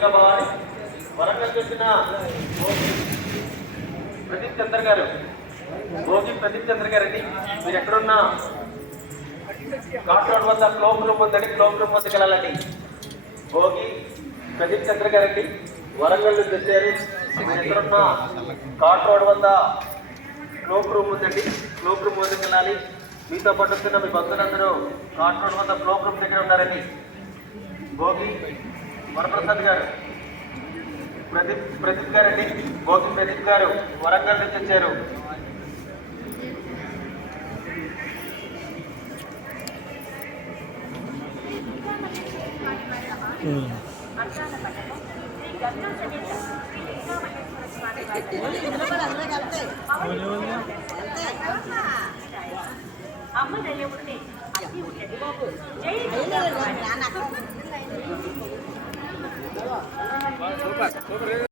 అతిథులుగా భావాన్ని వరంగల్ చెప్పిన ప్రదీప్ చంద్ర గారు, భోగి ప్రదీప్ చంద్ర గారండి. మీరు ఎక్కడున్నా ఘాట్ రోడ్ వద్ద క్లోక్ రూమ్ ఉందండి, క్లోక్ రూమ్ వద్దకు వెళ్ళాలండి. భోగి ప్రదీప్ చంద్ర గారండి, వరంగల్ నుంచి వచ్చారు. మీరు ఎక్కడున్నా ఘాట్ రోడ్ వద్ద క్లోక్ రూమ్ ఉందండి, క్లోక్ రూమ్ వద్దకు వెళ్ళాలి. మీతో పాటు వస్తున్న మీ బంధువులందరూ ఘాట్ రోడ్ వద్ద క్లోక్ రూమ్ దగ్గర ఉన్నారండి. భోగి వరప్రసాద్ గారు, ప్రదీప్ గారండి, భోగి ప్రదీప్ గారు వరంగల్ నుంచి వచ్చారు. అమ్మ దయ ఉంటే అన్ని ఉండదు.